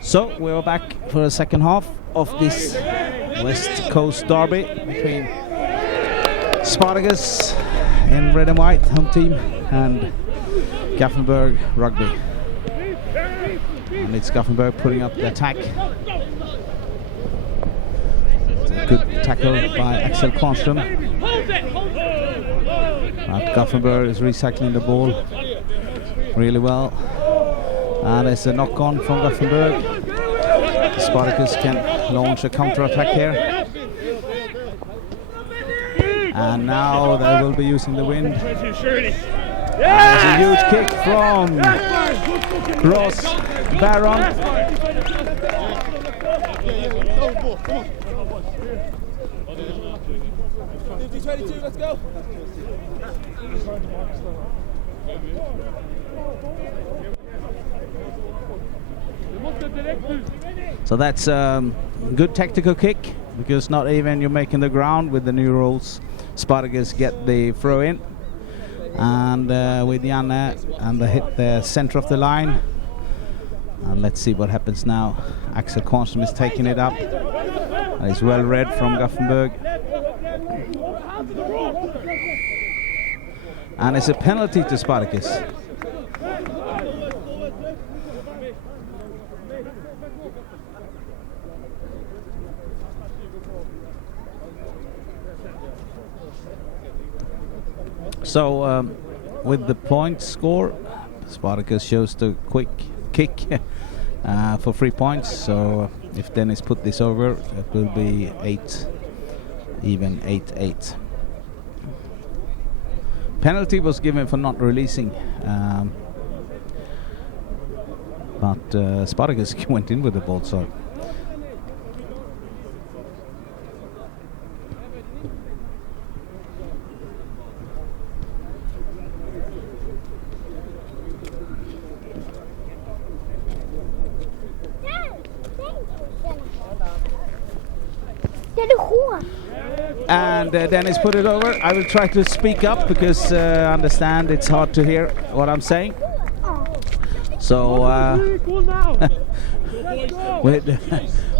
So we're back for the second half of this West Coast derby between Spartacus in red and white, home team, and Gothenburg Rugby. And it's Gothenburg putting up the attack. It's a good tackle by Axel Kvarnström. But Gothenburg is recycling the ball really well. And there's a knock-on from Gothenburg. Spartacus can launch a counter-attack here. And now they will be using the wind. There's a huge kick from Ross Barron. Let's go. So that's a good tactical kick, because not even you're making the ground with the new rules. Spartacus get the throw in, and with Janne, and they hit the center of the line. And let's see what happens now. Axel Kvarnström is taking it up. It's well read from Gothenburg. And it's a penalty to Spartacus. So with the point score, Spartacus shows the quick kick for 3 points. So if Dennis put this over, it will be 8, even 8-8. Penalty was given for not releasing, but Spartacus went in with the ball. So. And Dennis put it over. I will try to speak up, because I understand it's hard to hear what I'm saying. So with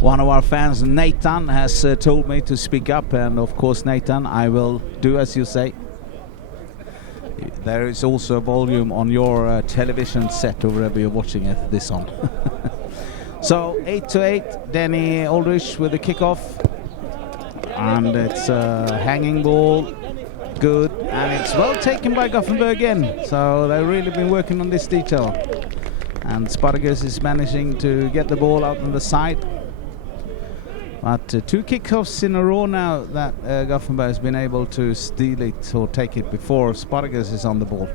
one of our fans, Nathan, has told me to speak up, and of course, Nathan, I will do as you say. There is also a volume on your television set or wherever you're watching this on. So 8-8, Danny Aldrich with the kickoff. And it's a hanging ball, good, and it's well taken by Gothenburg again. So they've really been working on this detail. And Spartacus is managing to get the ball out on the side. But 2 kickoffs in a row now that Gothenburg has been able to steal it or take it before Spartacus is on the ball.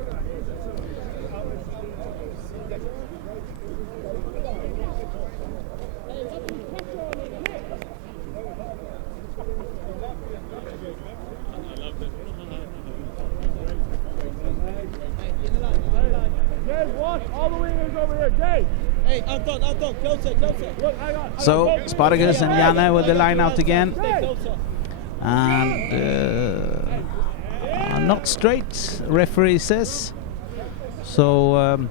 So Spartacus and Janne with the line out again, and not straight, referee says. So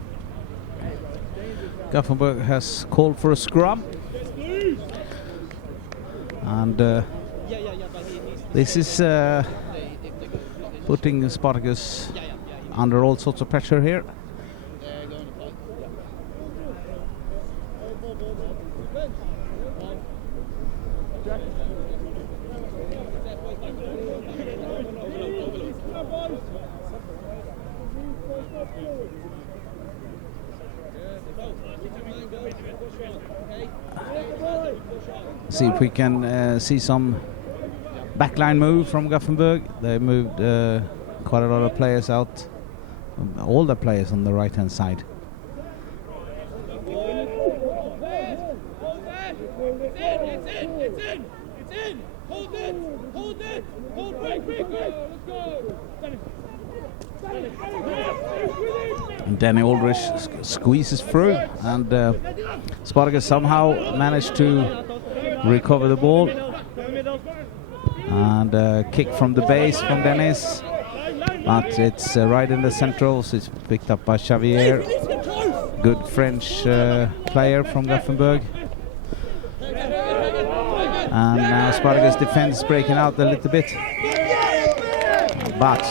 Gothenburg has called for a scrum, and this is putting Spartacus under all sorts of pressure here. See if we can see some backline move from Gothenburg. They moved quite a lot of players out, all the players on the right hand side. And Danny Aldrich squeezes through, and Spartacus somehow managed to recover the ball. And kick from the base from Dennis. but it's right in the central, so it's picked up by Xavier, good French player from Gothenburg. And now Spartacus defense breaking out a little bit, but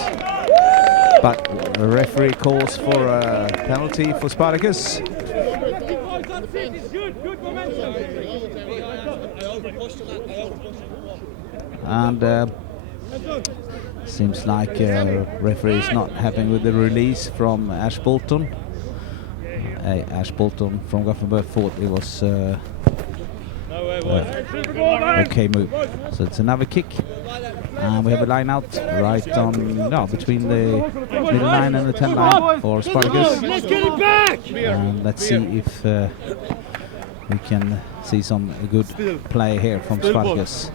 the referee calls for a penalty for Spartacus. And seems like referee is not happy with the release from Ash Bolton. Ash Bolton from Gothenburg thought it was okay move. So it's another kick. And we have a line out right on, between the middle line and the 10 line for Spartacus. Let's get it back! And let's see if we can see some good play here from Spartacus.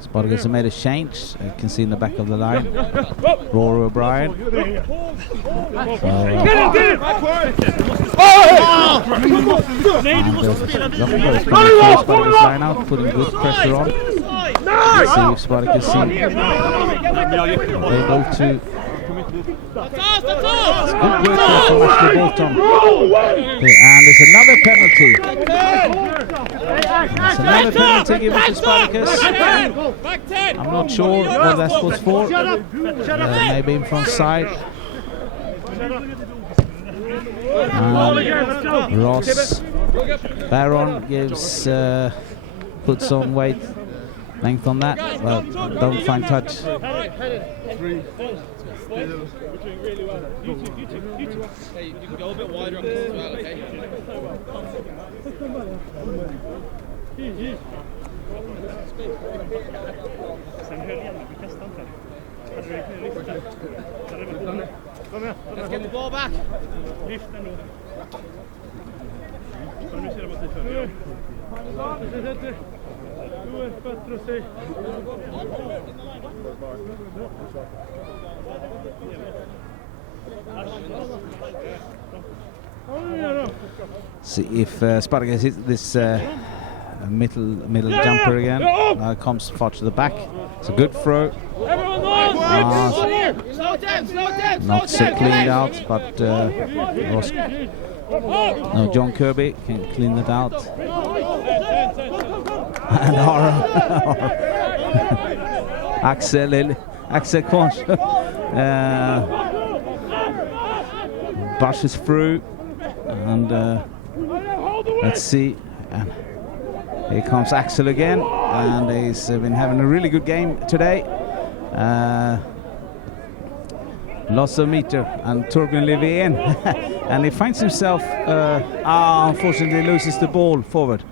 Spartacus made a change. You can see in the back of the line. Rory O'Brien. Spartacus line out, putting good pressure on. Let's see if Spartacus see. They go to. It's good work from Ashley Bolton. And there's another penalty. It's another penalty given to Spartacus. I'm not sure what that was for. Maybe in front side. Ross Baron gives puts some weight length on that, but don't find touch. Really well. You two. Hey, you can go a bit wider on this as well, okay? Let's get the ball back. See if Spartacus hits this middle jumper again. Comes far to the back. It's a good throw. Not so cleaned out, but John Kirby can clean it out. And Axel Quanch brushes through, and let's see. And here comes Axel again, and he's been having a really good game today. Lots of meter and Torbjörn Levén, and he finds himself unfortunately loses the ball forward,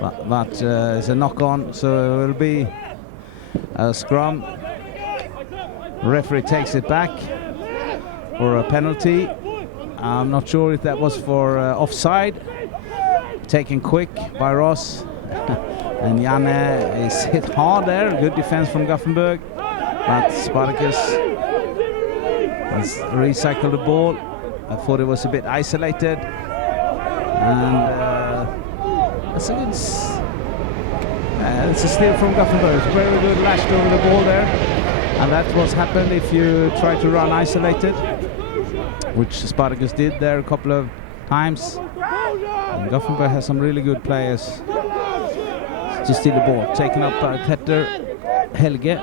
but it's a knock on, so it will be a scrum. Referee takes it back for a penalty. I'm not sure if that was for offside. Taken quick by Ross. And Janne is hit hard there. Good defense from Gothenburg. But Spartacus has recycled the ball. I thought it was a bit isolated. And that's a good... it's a steal from Gothenburg. Very good lashed over the ball there. And that's what's happened if you try to run isolated, which Spartacus did there a couple of times. And Gothenburg has some really good players to steal the ball. Taken up by Petter Helge.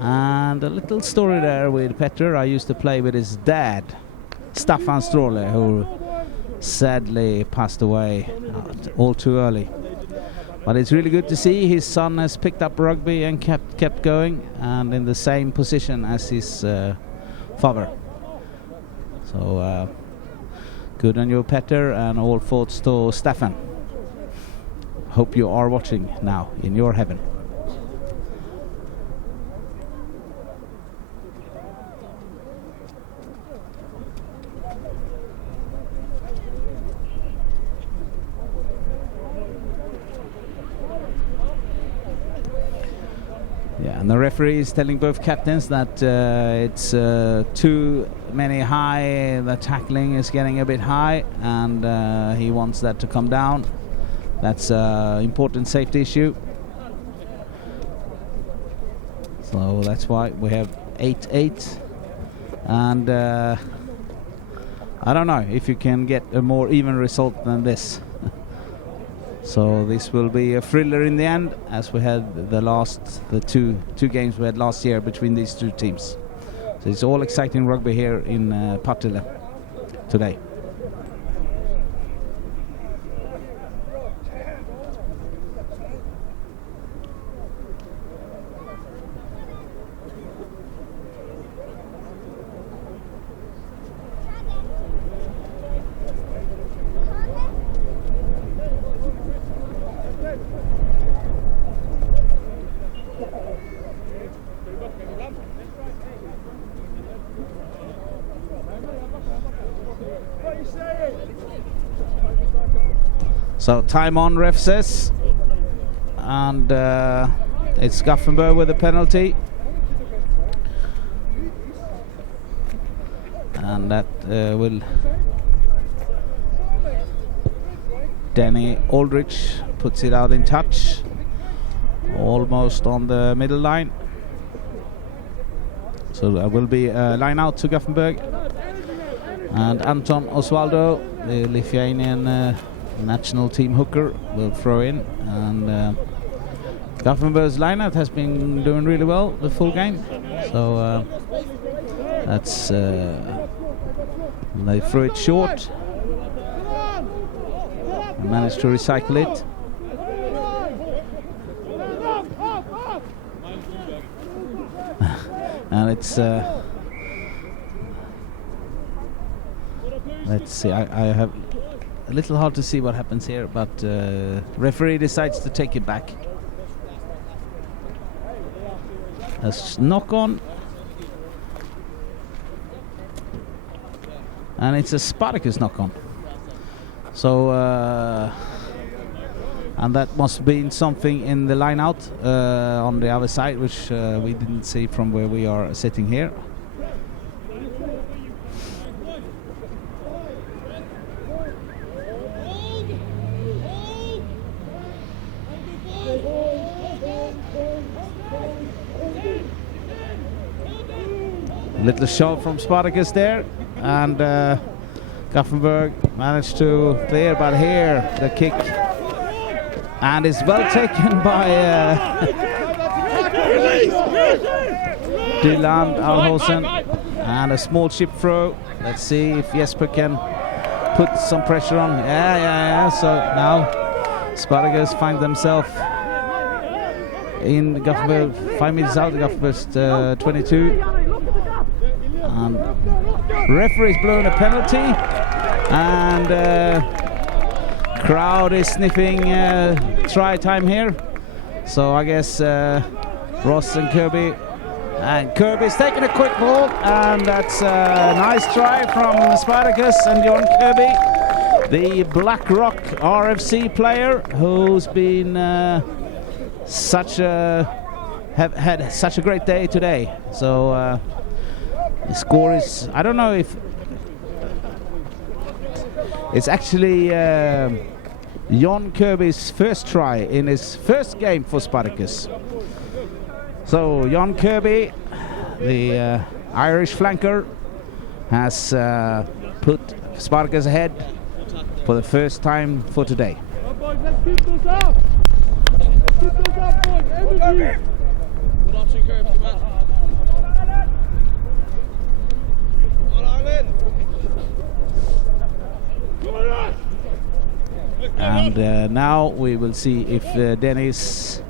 And a little story there with Petter. I used to play with his dad, Staffan Stråle, who sadly passed away all too early. But it's really good to see his son has picked up rugby and kept going, and in the same position as his father. So good on you, Petter, and all thoughts to Staffan. Hope you are watching now in your heaven. Yeah, and the referee is telling both captains that it's too many high, the tackling is getting a bit high, and he wants that to come down. That's an important safety issue. So that's why we have 8-8. And I don't know if you can get a more even result than this. So this will be a thriller in the end, as we had the two games we had last year between these two teams. So it's all exciting rugby here in Partille today. So time on, ref says, and it's Gothenburg with a penalty, and that will Danny Aldrich puts it out in touch, almost on the middle line. So there will be a line out to Gothenburg, and Anton Osvaldo, the Lithuanian national team hooker, will throw in. And Gothenburg's lineup has been doing really well the full game, so that's they threw it short, managed to recycle it. And it's let's see, I have a little hard to see what happens here, but referee decides to take it back. A knock on, and it's a Spartacus knock on. So and that must have been something in the line out on the other side, which we didn't see from where we are sitting here. Little shove from Spartacus there, and Gothenburg managed to clear, but here the kick, and it's well taken by Dylan Alhosen, and a small chip throw. Let's see if Jesper can put some pressure on. Yeah. So now Spartacus find themselves in Gothenburg, 5 meters out of Gothenburg's 22. And referee's blown a penalty, and crowd is sniffing try time here. So I guess Ross and Kirby's taking a quick ball, and that's a nice try from Spartacus and John Kirby, the BlackRock RFC player, who's been had such a great day today. So the score is, I don't know if it's actually John Kirby's first try in his first game for Spartacus. So John Kirby, the Irish flanker, has put Spartacus ahead for the first time for today. Let's keep those up! Keep those up, boys! Energy! Good option, Kirby, come on. And now we will see if Dennis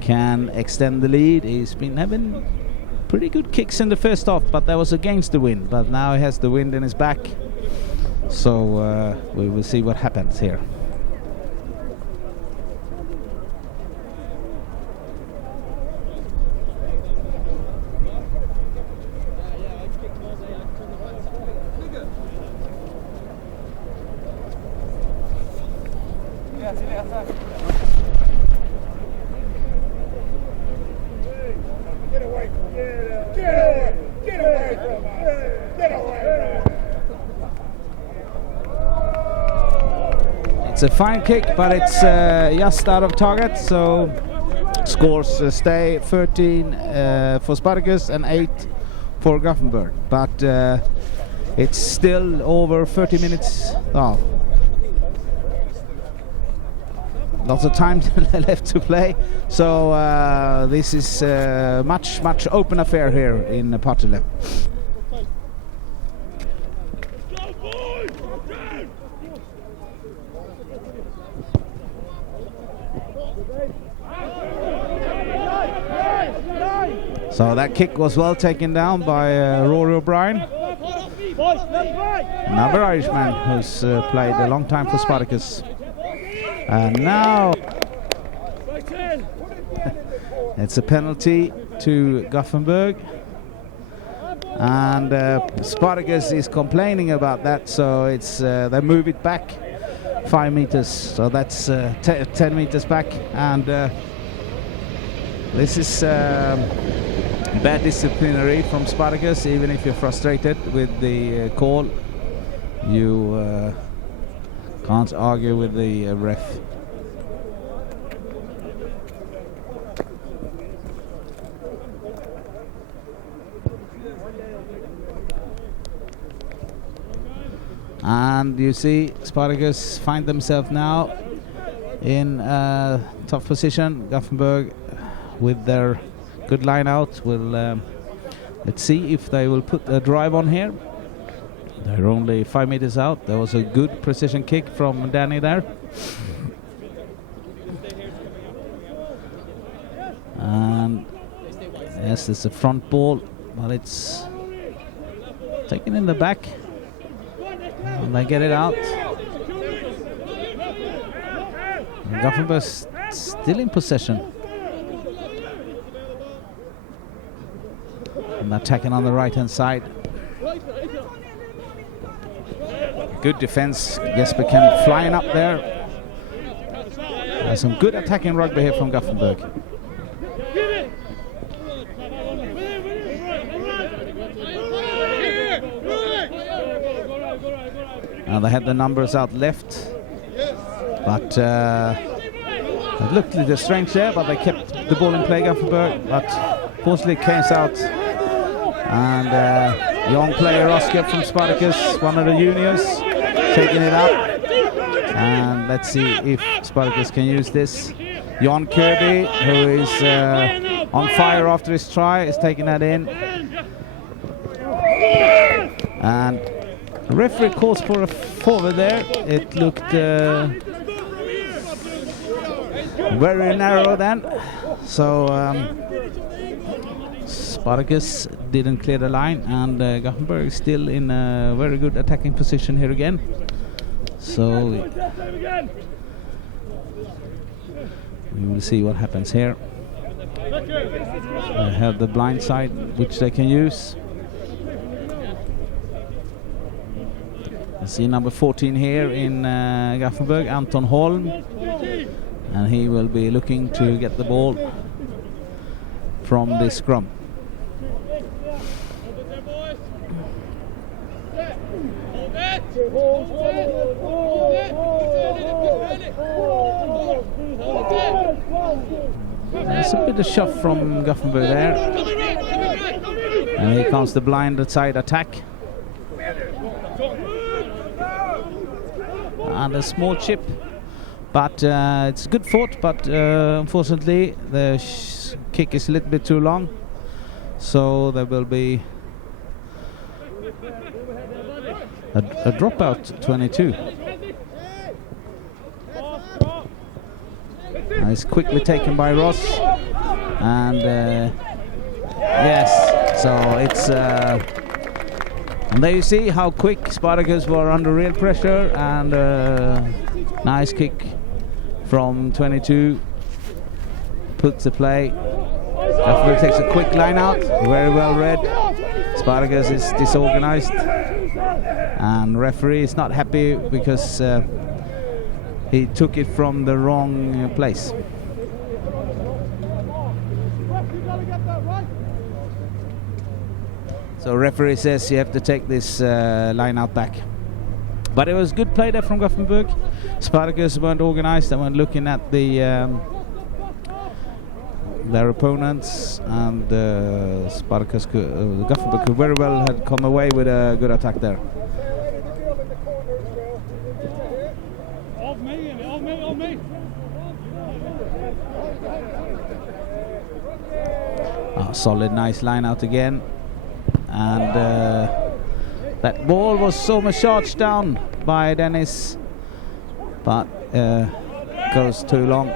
can extend the lead. He's been having pretty good kicks in the first half, but that was against the wind. But now he has the wind in his back, so we will see what happens here. It's a fine kick, but it's just out of target, so scores stay 13 for Spartacus and 8 for Gothenburg. But it's still over 30 minutes. Oh, lots of time left to play, so this is much open affair here in Partille. So that kick was well taken down by Rory O'Brien, another Irishman who's played a long time for Spartacus. And now it's a penalty to Gothenburg, and Spartacus is complaining about that, so it's they move it back 5 meters, so that's 10 meters back, and this is bad disciplinary from Spartacus. Even if you're frustrated with the call, you can't argue with the ref. And you see Spartacus find themselves now in a tough position. Gothenburg with their good line out will let's see if they will put a drive on here. They're only 5 meters out. There was a good precision kick from Danny there. And yes, it's a front ball, but it's taken in the back. And they get it out. And Gothenburg still in possession. And attacking on the right hand side. Good defense. Jesper Kemp flying up there. There's some good attacking rugby here from Gothenburg. They had the numbers out left, but it looked a little strange there, but they kept the ball in play, Gothenburg, but fortunately it came out. And young player Oscar from Spartacus, one of the juniors, taking it up. And let's see if Spartacus can use this. Jon Kirby, who is on fire after his try, is taking that in. And the referee calls for a forward there. It looked very narrow then. So Spartacus didn't clear the line, and Gothenburg is still in a very good attacking position here again. So we will see what happens here. They have the blind side, which they can use. I see number 14 here in Gothenburg, Anton Holm, and he will be looking to get the ball from the scrum. There's a bit of shove from Gothenburg there, and here comes the blind side attack. And a small chip, but it's good fought, but unfortunately the kick is a little bit too long, so there will be a dropout 22. And it's quickly taken by Ross, and yes, so it's and there you see how quick Spartacus were under real pressure, and nice kick from 22 puts the play. Gothenburg takes a quick line out, very well read. Spartacus is disorganized, and referee is not happy because he took it from the wrong place. So referee says you have to take this line out back. But it was good play there from Gothenburg. Spartacus weren't organized. They weren't looking at their opponents, and Spartacus Gothenburg could very well have come away with a good attack there. Of me. Solid, nice line out again, and that ball was so much charged down by Dennis, but goes too long.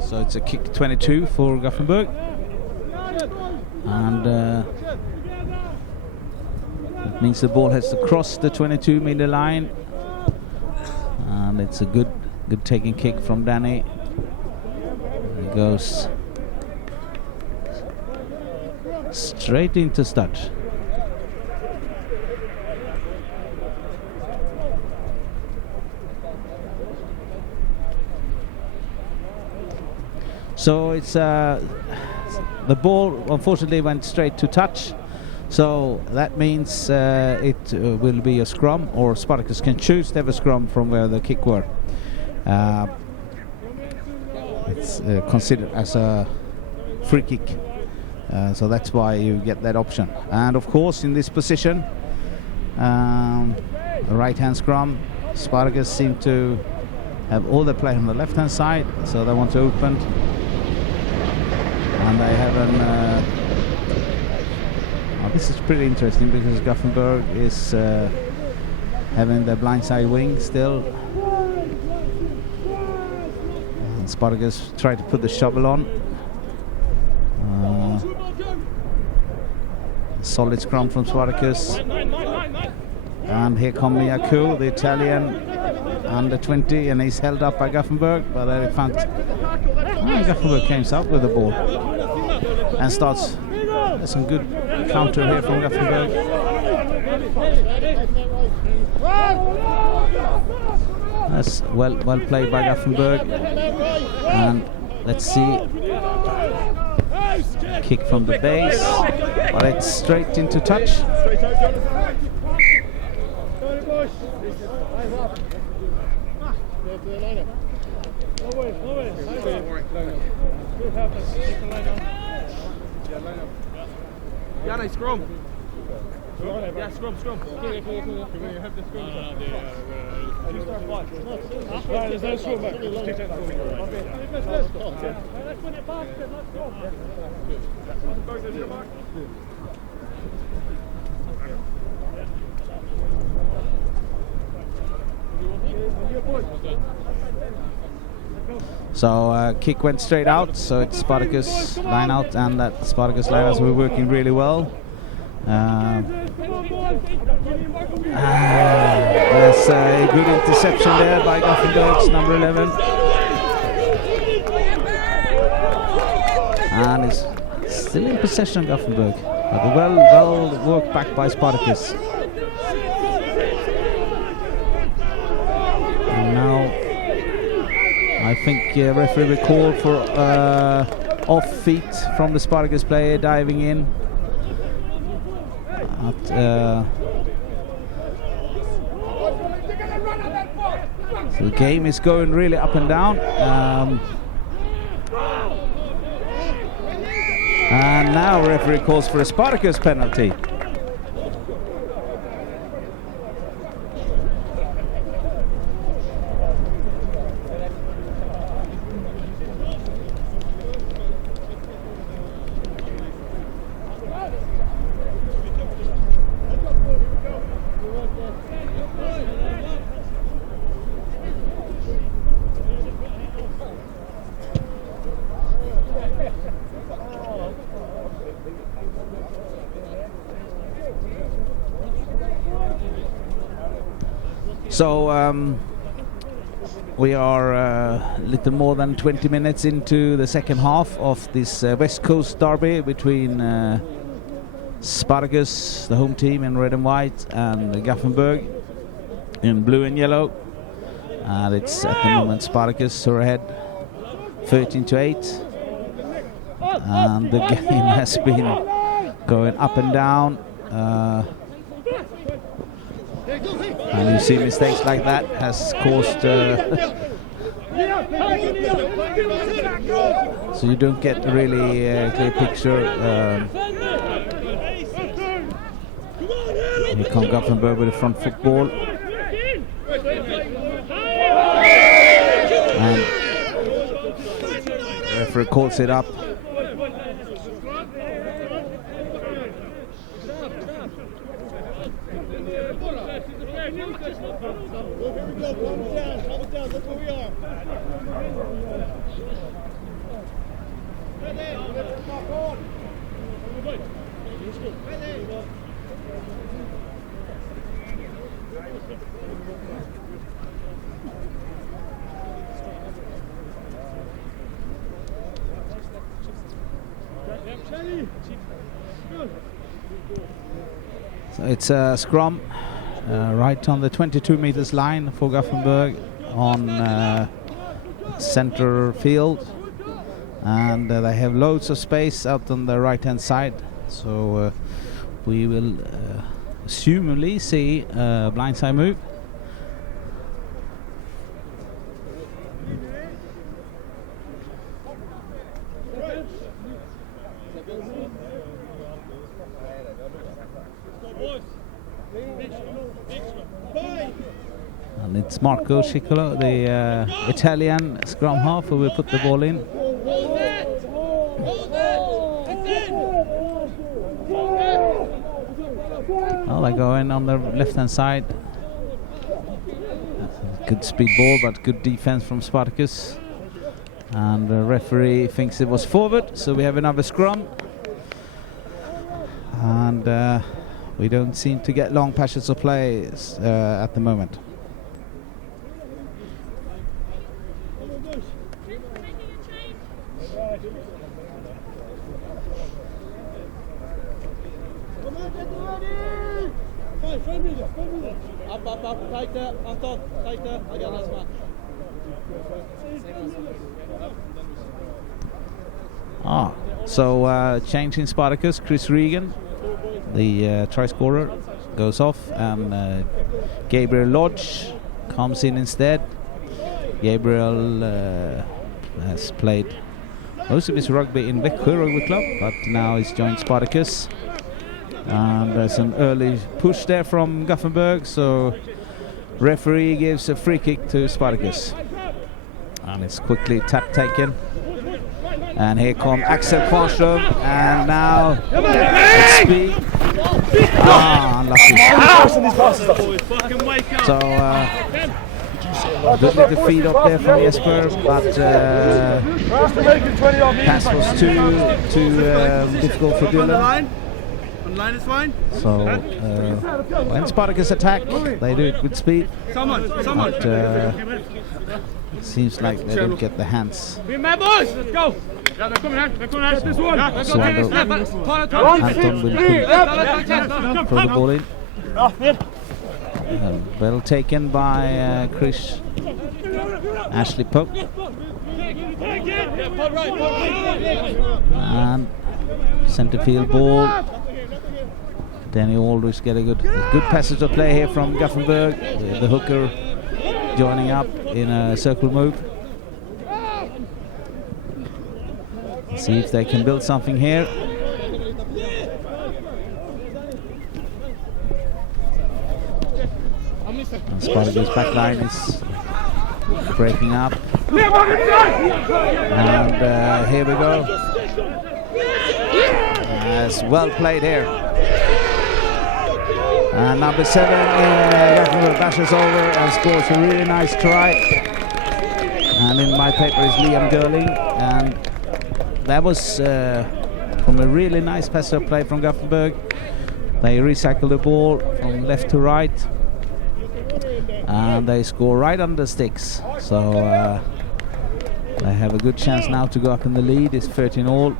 So it's a kick 22 for Gothenburg, and it means the ball has to cross the 22-meter line, and it's a good taking kick from Danny. He goes straight into stud. So it's the ball unfortunately went straight to touch, so that means it will be a scrum, or Spartacus can choose to have a scrum from where the kick were. It's considered as a free kick, so that's why you get that option. And of course in this position, the right hand scrum, Spartacus seem to have all the play on the left hand side, so they want to open. And they have this is pretty interesting because Gothenburg is having the blindside wing still. And Spartacus try to put the shovel on. Solid scrum from Spartacus. And here comes Yaku, the Italian under 20, and he's held up by Gothenburg, but they found Gothenburg came up with the ball and starts. There's some good counter here from Gothenburg. That's well played by Gothenburg. And let's see, kick from the base, but it's straight into touch. Ja, nej, scrum. Ja, scrum. So kick went straight out, so it's Spartacus line out, and that Spartacus line outs were working really well. There's a good interception there by Gothenburg's number 11. And it's still in possession of Gothenburg, but well worked back by Spartacus. And now I think referee will call for off feet from the Spartacus player diving in. So the game is going really up and down. And now referee calls for a Spartacus penalty. So we are a little more than 20 minutes into the second half of this West Coast derby between Spartacus, the home team, in red and white, and Gothenburg in blue and yellow. And it's at the moment Spartacus who are ahead 13-8. And the game has been going up and down. And you see mistakes like that has caused so you don't get a really clear picture. Here comes Gothenburg with the front football. And the referee calls it up. So it's a scrum right on the 22 meters line for Gothenburg on center field, and they have loads of space out on the right hand side, so we will assumably see a blindside move. And it's Marco Ciccolo, the Italian scrum half, who will put the ball in. Well, they go in on the left-hand side. Good speed ball, but good defense from Spartacus. And the referee thinks it was forward, so we have another scrum. And we don't seem to get long patches of play at the moment. Up, take that, Anton, take that, I got this one. So change in Spartacus. Chris Regan, the try scorer, goes off, and Gabriel Lodge comes in instead. Gabriel has played most of his rugby in Växjö Rugby Club, but now he's joined Spartacus. And there's an early push there from Gothenburg, so referee gives a free kick to Spartacus. And it's quickly tap taken. And here comes Axel Kvarnström, and now it's speed. Unlucky. So good little feed up there from Jesper, but pass was too difficult for Dylan. Line is fine. So when Spartacus attack, they do it with speed. But it seems like they don't get the hands. Boys, let's go. This one. So Anton will throw the ball in. Well taken by Chris Ashley Pope. And center field ball. Danny Aldrich get a good passage of play here from Gothenburg. The hooker joining up in a circle move. See if they can build something here. And Spartacus' back line is breaking up. And here we go. As well played here. And number 7 in Gothenburg bashes over and scores a really nice try. And in my paper is Liam Gerling, and that was from a really nice pass of play from Gothenburg. They recycle the ball from left to right, and they score right on the sticks. So they have a good chance now to go up in the lead. It's 13-all.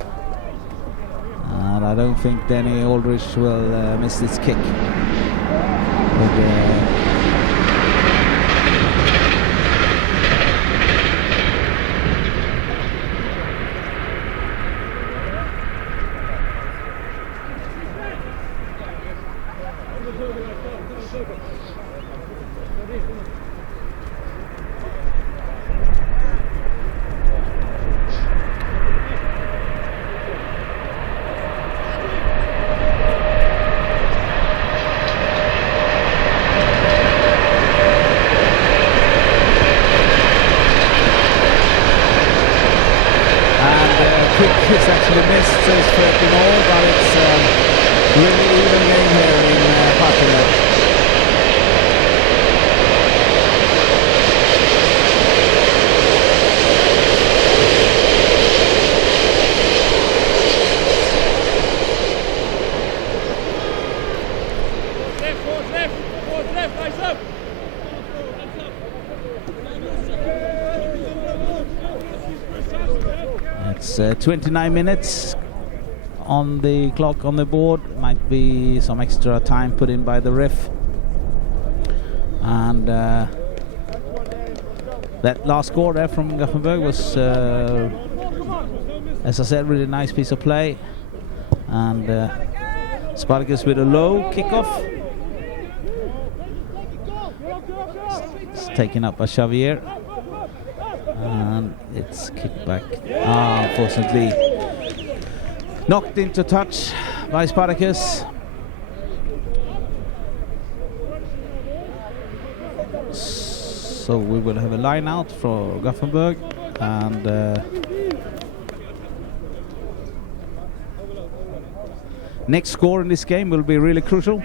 And I don't think Danny Aldrich will miss this kick. It's actually missed, so it's 13 all, but it's really even game here in Spartacus. It's 29 minutes on the clock on the board. Might be some extra time put in by the ref. And that last score there from Gothenburg was, as I said, really nice piece of play. And Spartacus with a low kickoff. It's taken up by Xavier. And it's kicked back. Unfortunately knocked into touch by Spartacus. So we will have a line out for Gothenburg, and next score in this game will be really crucial.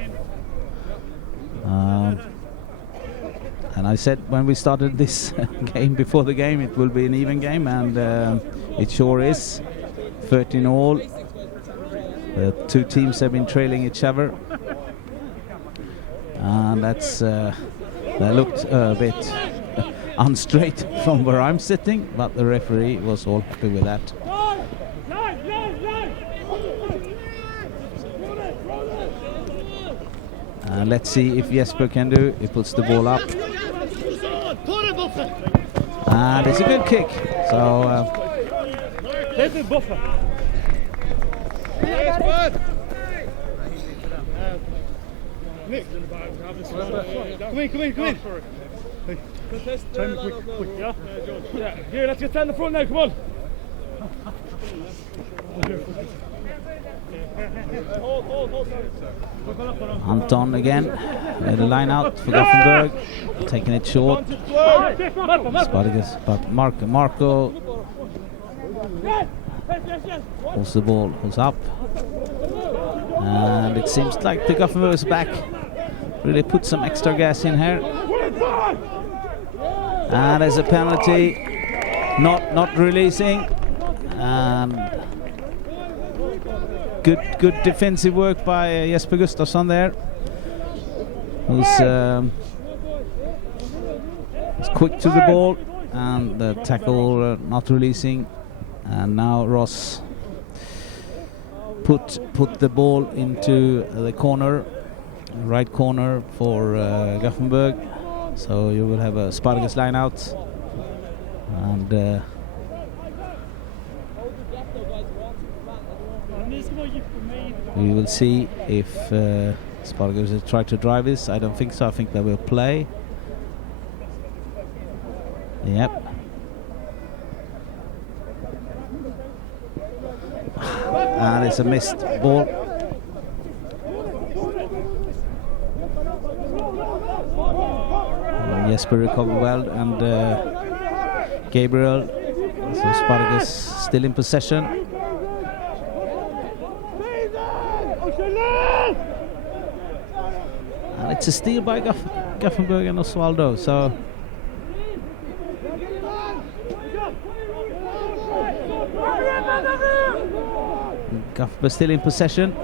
And I said when we started this game, before the game, it will be an even game, and it sure is. 13 all. The two teams have been trailing each other, and that's that looked a bit unstraight from where I'm sitting, but the referee was all happy with that. Let's see if Jesper can do. He puts the ball up. And it's a good kick. So Come in. Quick. Yeah. Here, let's get down the front now, come on. Anton again, with a line out for Gothenburg, taking it short. Spartacus, but Marco pulls the ball, goes up, and it seems like the Gothenburg back really put some extra gas in here. And there's a penalty, not releasing, and good defensive work by Jesper Gustafsson there, who's quick to the ball, and the tackle not releasing. And now Ross put the ball into the corner, right corner for Gothenburg. So you will have a Spartacus line out, and we will see if Spartacus will try to drive this. I don't think so. I think they will play. Yep. And it's a missed ball. Jesper recovered well, and Gabriel. So Spartacus still in possession. And it's a steal by Gothenburg and Osvaldo. So Gothenburg still in possession,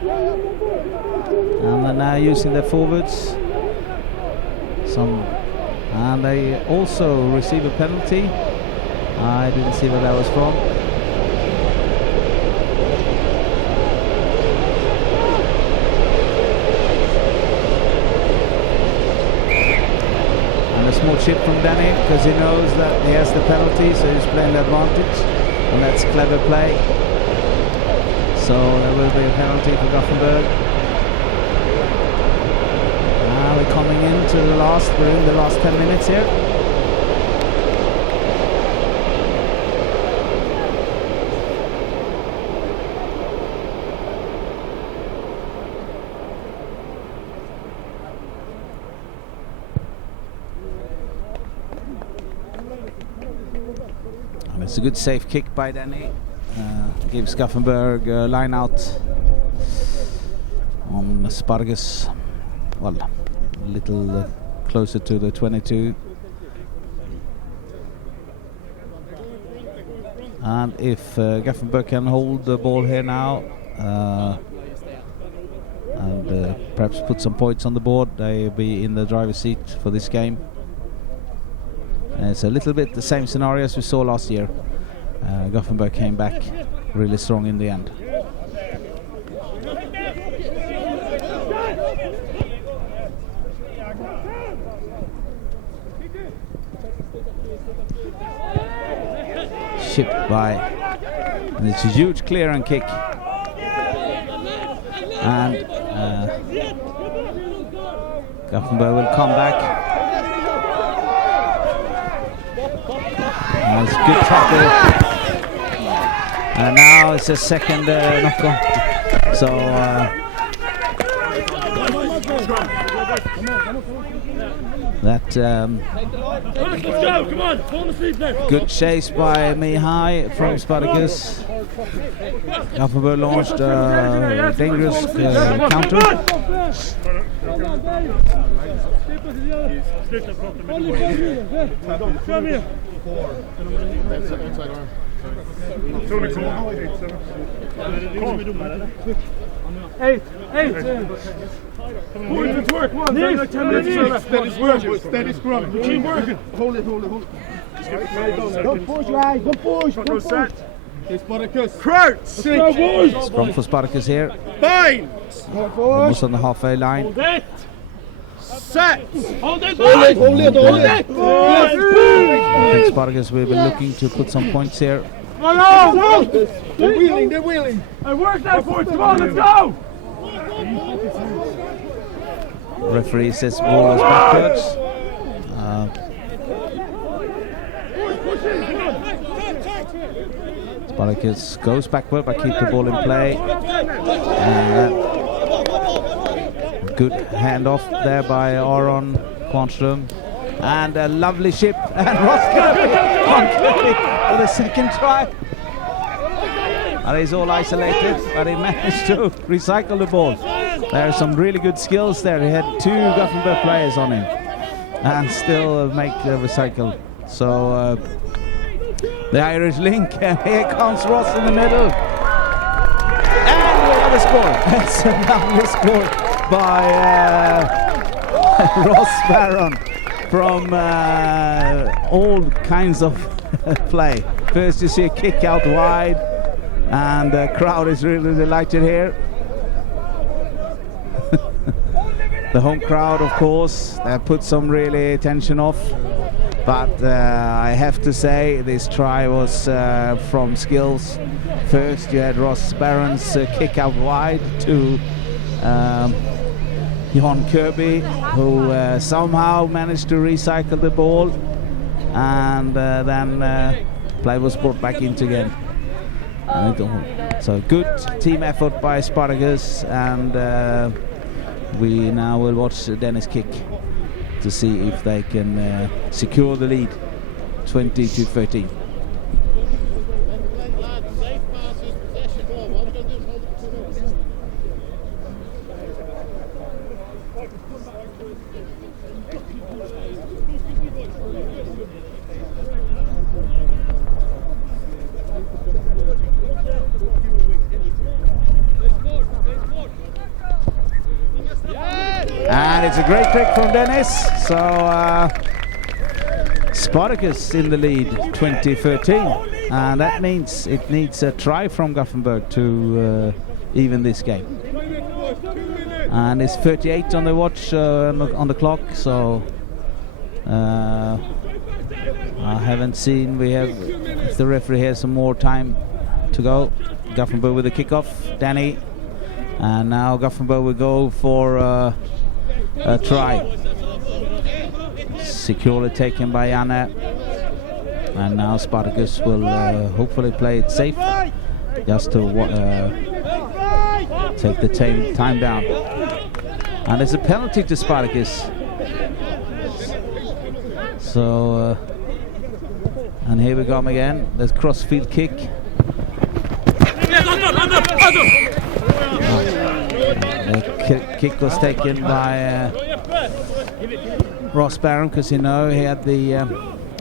and they're now using their forwards. And they also receive a penalty. I didn't see where that was from. small chip from Danny because he knows that he has the penalty, so he's playing the advantage, and that's clever play. So there will be a penalty for Gothenburg. Now we're coming into the last. We're in the last 10 minutes here. It's a good safe kick by Danny. Gives Gothenburg line out on Spartacus. Well, a little closer to the 22. And if Gothenburg can hold the ball here now and perhaps put some points on the board, they'll be in the driver's seat for this game. And it's a little bit the same scenario as we saw last year. Gothenburg came back really strong in the end. Shipped by, and it's a huge clear and kick. And Gothenburg will come back. It's good tackle. And now it's a second knock on. So that good chase by Mihai from Spartacus. Gothenburg launched a dangerous counter. Eight. Good work. Steady scrum. Keep working. Hold it. Don't push, guys. Don't push. Spartacus. Crouch. Scrum for Spartacus here. Bind. Almost on the halfway line. Hold it. Set. Hold it. I think Spartacus will be looking to put some points here. No. They're wheeling. I worked that for it. Come on, let's go. Referee says ball is backwards. Spartacus goes backward but keep the ball in play. Good handoff there by Aron Kvarnström. And a lovely ship. And Rosker for the second try. And he's all isolated, but he managed to recycle the ball. There are some really good skills there. He had two Gothenburg players on him and still make the recycle. So the Irish link, and here comes Ross in the middle. And we have a score. That's a lovely score by Ross Barron from all kinds of play. First you see a kick out wide, and the crowd is really delighted here. The home crowd, of course, put some really tension off. But I have to say this try was from skills. First you had Ross Barron's kick out wide to Jon Kirby, who somehow managed to recycle the ball, and then play was brought back into again. So good team effort by Spartacus, and we now will watch Dennis kick to see if they can secure the lead, 20-13. And it's a great trick from Dennis. So Spartacus in the lead, 20-13, and that means it needs a try from Gothenburg to even this game. And it's 38 on the watch on the clock, so I haven't seen. If the referee has some more time to go. Gothenburg with the kickoff, Danny, and now Gothenburg will go for a try. Securely taken by Janne, and now Spartacus will hopefully play it safe, just to take the time down. And there's a penalty to Spartacus. So, and here we go again. There's crossfield kick. The kick was taken by Ross Barron, because he had the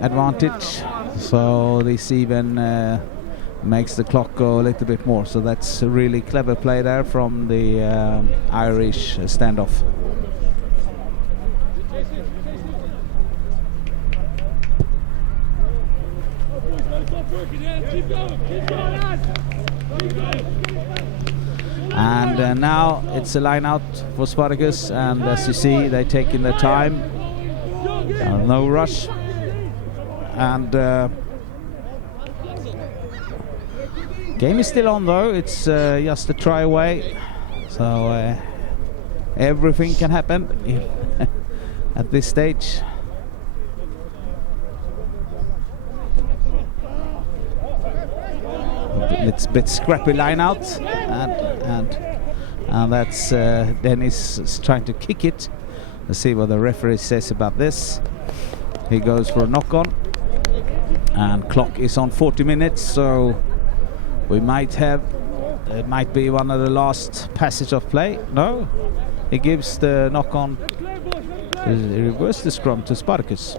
advantage. So this even makes the clock go a little bit more. So that's a really clever play there from the Irish standoff. And now it's a line out for Spartacus, and as you see, they're taking their time. No rush. And game is still on though. It's just a try away. So everything can happen at this stage. It's a bit scrappy line out, and that's Dennis is trying to kick it. Let's see what the referee says about this. He goes for a knock on, and clock is on 40 minutes, so we might have, it might be one of the last passage of play. No, he gives the knock on, he reversed the scrum to Spartacus.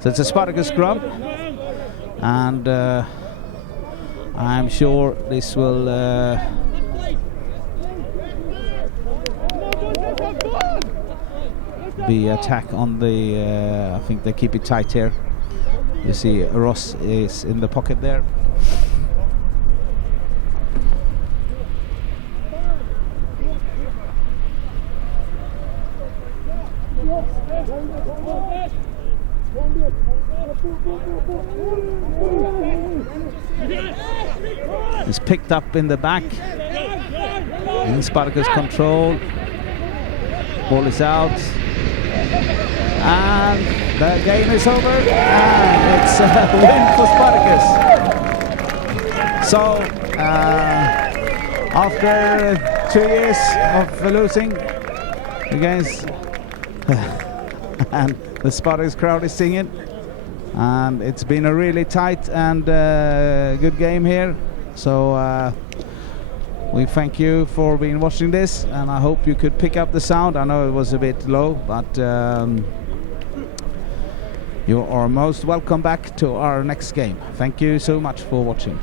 So it's a Spartacus scrum. And I'm sure this will be attack on the I think they keep it tight here. You see Ross is in the pocket there. It's picked up in the back. In Spartacus control. Ball is out. And the game is over. And it's a win for Spartacus. So, after 2 years of losing against and the Spartacus crowd is singing, and it's been a really tight and good game here. So we thank you for being watching this, and I hope you could pick up the sound. I know it was a bit low, but you are most welcome back to our next game. Thank you so much for watching.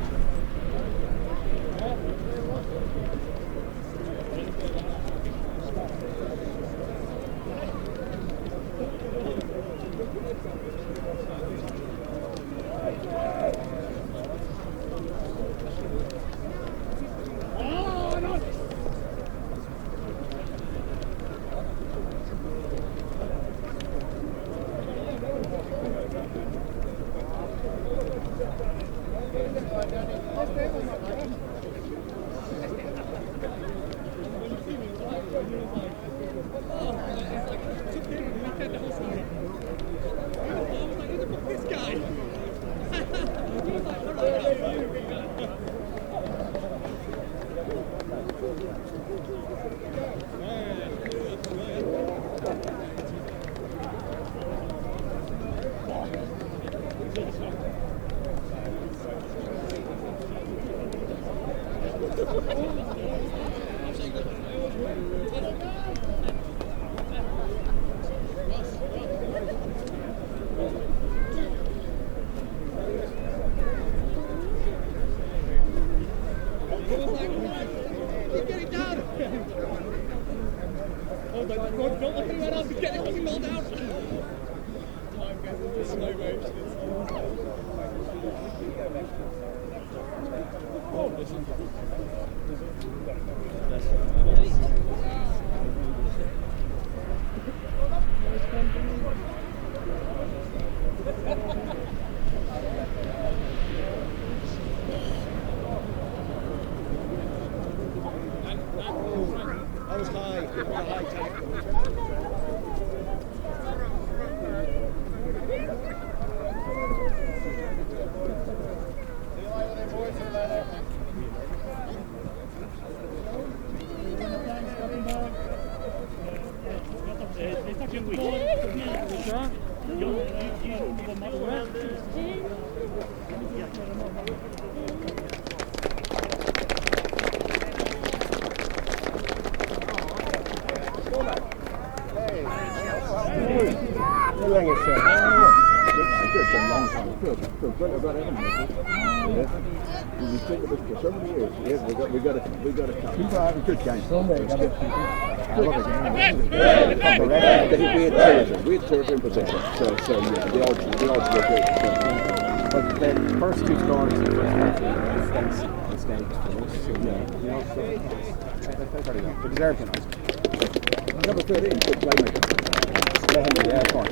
We got a good game. We had territory in possession. So the odds were good. But the first two scores in the first half were mistakes for us. So they deserved it. Number 13, good playmaker. Let him be there for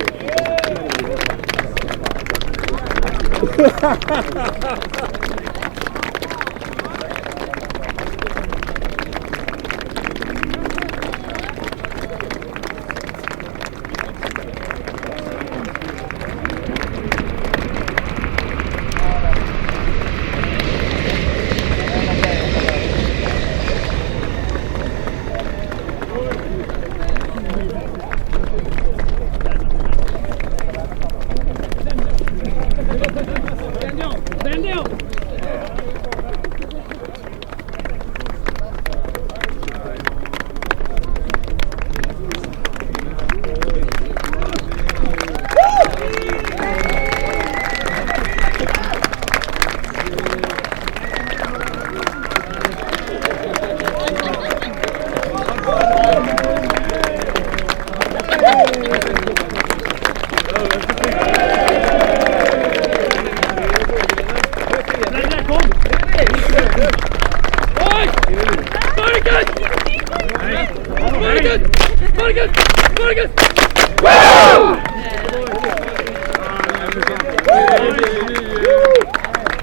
Spartacus!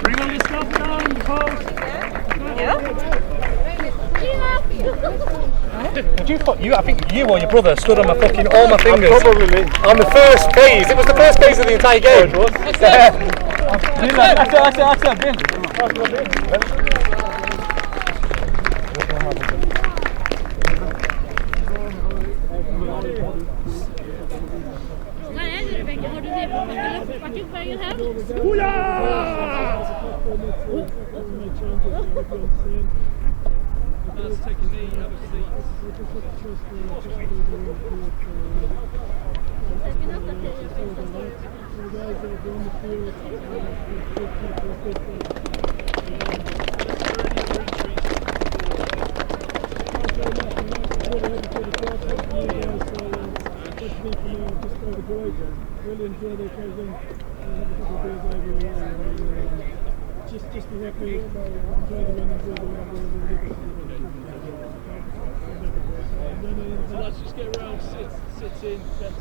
Bring all your stuff down, folks. I think you or your brother stood on my fucking all my fingers. Probably me. On the first phase. It was the first phase of the entire game. Really enjoy the occasion. Have a couple of beers over. Just be happy. Enjoy the win. Enjoy the win. So let's just get around, sit in, get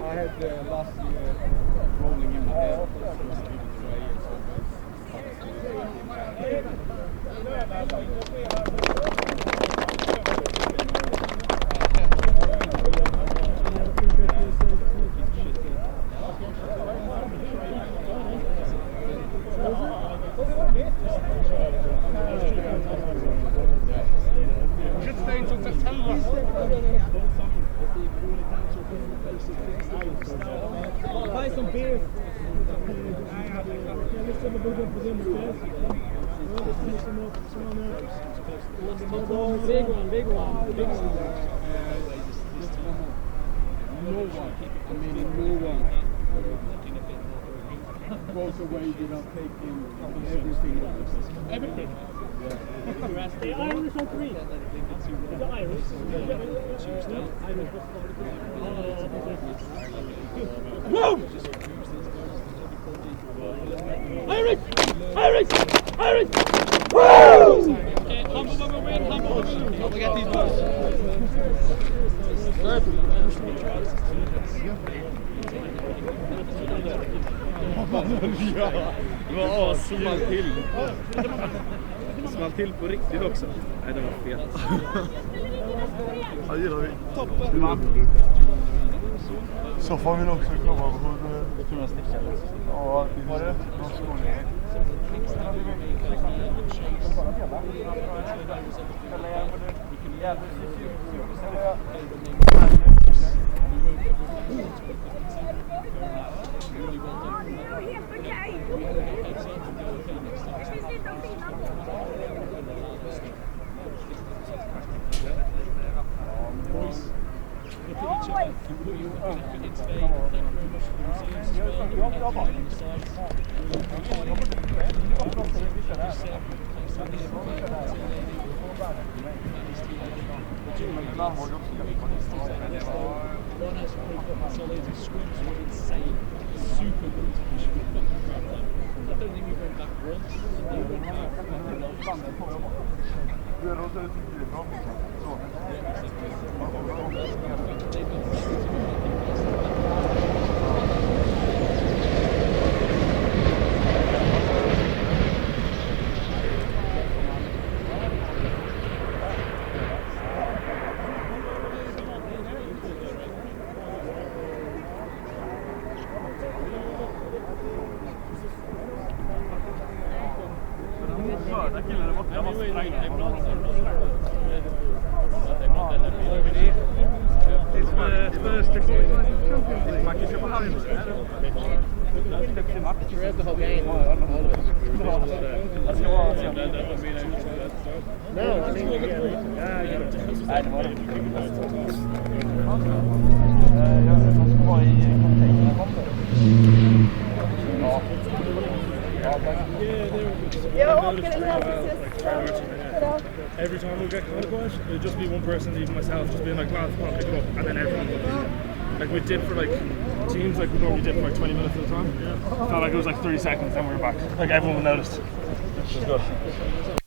I had last year rolling in my head. Buy some beer. Let's have a big one for them, okay? Let's finish them up. Small now. Big one. No one goes away without taking everything. Everything. Yeah. The Irish on three. The Irish. Woo! Irish! Woo! humble when we win, humble when we win. Don't forget these balls. Ja, small till. Small till på riktigt också. Nej, det var fel. Ja, gillar vi. Toppen. Så får vi också komma på det. Tror jag stickar. Ja, det var det. Super good. You should be fucking proud of that. I don't think we went back once. They went back Every time we get qualified, it would just be one person, even myself, just being like, lads, come on, pick it up, and then everyone would do. Like we did for like teams, like we normally did for like 20 minutes at a time. Felt like it was like 30 seconds, then we were back. Like everyone noticed. Which was good.